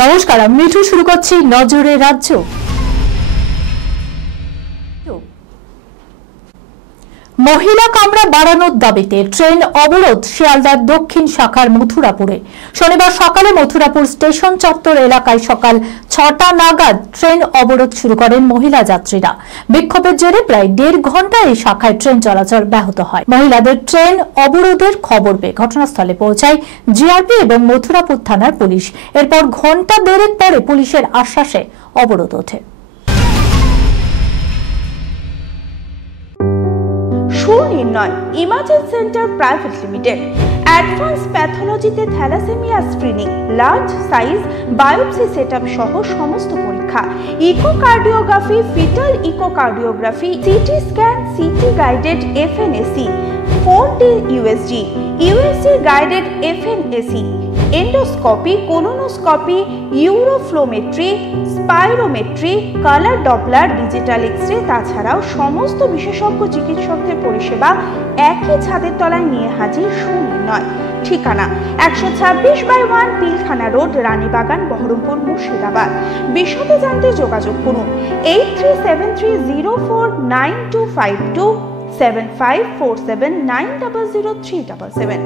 নমস্কার, আমি মিঠু। শুরু করছি নজরে রাজ্য। মহিলা কামরা বাড়ানোর দাবিতে ট্রেন অবরোধ শিয়ালদার দক্ষিণ শাখার মথুরাপুরে। শনিবার সকালে মথুরাপুর স্টেশন চত্বর এলাকায় সকাল ৬টা নাগাদ ট্রেন অবরোধ শুরু করেন মহিলা যাত্রীরা। বিক্ষোভের জেরে প্রায় ১.৫ ঘন্টা এই শাখায় ট্রেন চলাচল ব্যাহত হয়। মহিলাদের ট্রেন অবরোধের খবর পেয়ে ঘটনাস্থলে পৌঁছায় জিআরপি এবং মথুরাপুর থানার পুলিশ। এরপর ঘন্টা ১.৫ পরে পুলিশের আশ্বাসে অবরোধ ওঠে। Sunirnay imaging centre private limited advance প্যাথোলজিতে thalassaemia screening, large size biopsy setup সহ সমস্ত পরীক্ষা, echocardiography, foetal echocardiography, CT scan, CT guided FNAC, 4D USG, USG guided FNAC, endoscopy, colonoscopy, uroflowmetry, spirometry, colour doppler, digital X-ray, তাছাড়াও সমস্ত বিশেষজ্ঞ চিকিৎসকদের পরিষেবা একই ছাদের তলায় নিয়ে হাজির সুনির্ণয়। ঠিকানা ১২৬/1 পিলখানা রোড, রানীবাগান, বহরমপুর, মুর্শিদাবাদ। বিশদে জানতে যোগাযোগ করুন 8373049252 7547900377।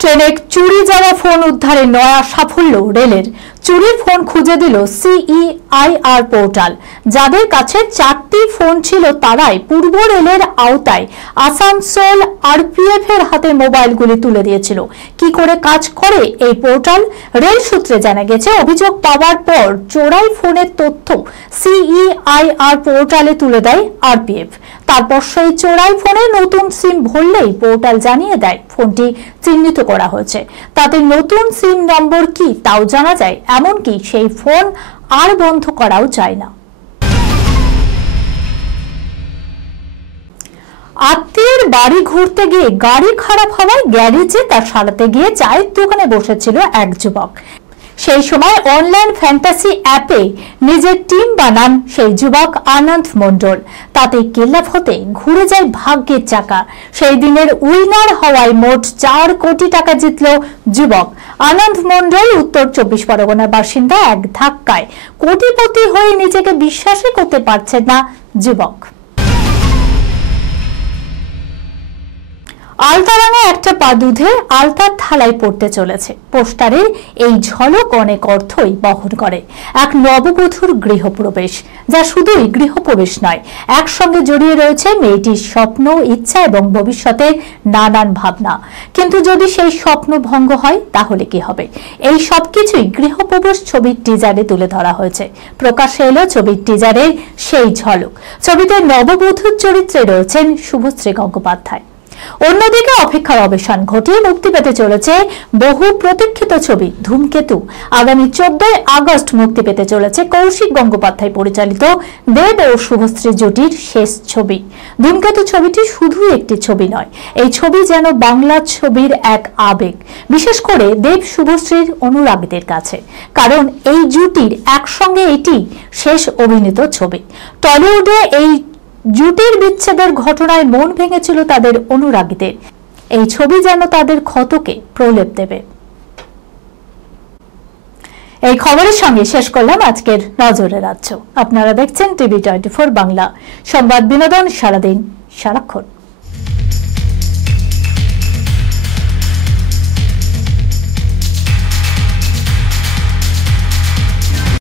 ট্রেনে চুরি যাওয়া ফোন উদ্ধারে নয়া সাফল্য রেলের। চুরির ফোন খুঁজে দিল CEIR পোর্টাল। যাদের কাছে 4টি ফোন ছিল তারাই পূর্ব রেলের আওতায় আসানসোল RPF এর হাতে মোবাইলগুলি তুলে দিয়েছিল। কি করে কাজ করে এই পোর্টাল? রেল সূত্রে জানা গেছে, অভিযোগ পাওয়ার পর চোরাই ফোনের তথ্য CEIR পোর্টালে তুলে দেয় RPF। তারপর সেই চোরাই ফোনে নতুন সিম ভরলেই পোর্টাল জানিয়ে দেয় ফোনটি চিহ্নিত করা হয়েছে। তাতে নতুন সিম নম্বর কি তাও জানা যায়, এমনকি সেই ফোন আর বন্ধ করাও যায় না। আত্মীয়ের বাড়ি ঘুরতে গিয়ে গাড়ি খারাপ হওয়ায় গ্যারেজে তা সারাতে গিয়ে চায়ের দোকানে বসেছিল এক যুবক। সেই সময় অনলাইন ফ্যান্টাসি অ্যাপে নিজের টিম বানান সেই যুবক আনন্দ মণ্ডল। তাতে কেল্লাফ হতে ঘুরে যায় ভাগ্যের চাকা। সেই দিনের উইনার হওয়ায় মোট ৪ কোটি টাকা জিতল যুবক আনন্দ মণ্ডল। উত্তর ২৪ পরগনার বাসিন্দা। এক ধাক্কায় কোটিপতি হয়ে নিজেকে বিশ্বাসই করতে পারছেন না যুবক। আলতা রাঙা একটা পা দুধে আলতার থালায় পড়তে চলেছে। পোস্টারের এই ঝলক অনেক অর্থই বহন করে। এক নববধূর গৃহপ্রবেশ, যা শুধুই গৃহপ্রবেশ নয়, একসঙ্গে জড়িয়ে রয়েছে মেয়েটির স্বপ্ন, ইচ্ছা এবং ভবিষ্যতের নানান ভাবনা। কিন্তু যদি সেই স্বপ্ন ভঙ্গ হয় তাহলে কি হবে? এই সবকিছুই গৃহপ্রবেশ ছবির টিজারে তুলে ধরা হয়েছে। প্রকাশ্যে এলো ছবির টিজারের সেই ঝলক। ছবিতে নববধূর চরিত্রে রয়েছেন শুভশ্রী গঙ্গোপাধ্যায়। অন্যদিকে অপেক্ষার অবসান ঘটিয়ে মুক্তি পেতে চলেছে বহু প্রতীক্ষিত ছবি ধূমকেতু। আগামী 14 আগস্ট মুক্তি পেতে চলেছে কৌশিক গঙ্গোপাধ্যায় পরিচালিত দেব ও শুভশ্রী জুটির শেষ ছবি। ধূমকেতু ছবিটি শুধু একটি ছবি নয়, এই ছবি যেন বাংলা ছবির এক আবেগ, বিশেষ করে দেব শুভশ্রীর অনুরাগীদের কাছে। কারণ এই জুটির একসঙ্গে এটি শেষ অভিনীত ছবি। টলিউডে এই জুটির বিচ্ছেদের ঘটনায় মন ভেঙেছিল তাদের অনুরাগীদের। এই ছবি যেন তাদের ক্ষতকে প্রলেপ দেবে। এই খবরের সঙ্গে শেষ করলাম আজকের নজরে রাজ্য। আপনারা দেখছেন TV24 বাংলা, সংবাদ বিনোদন সারাদিন সারাক্ষণ।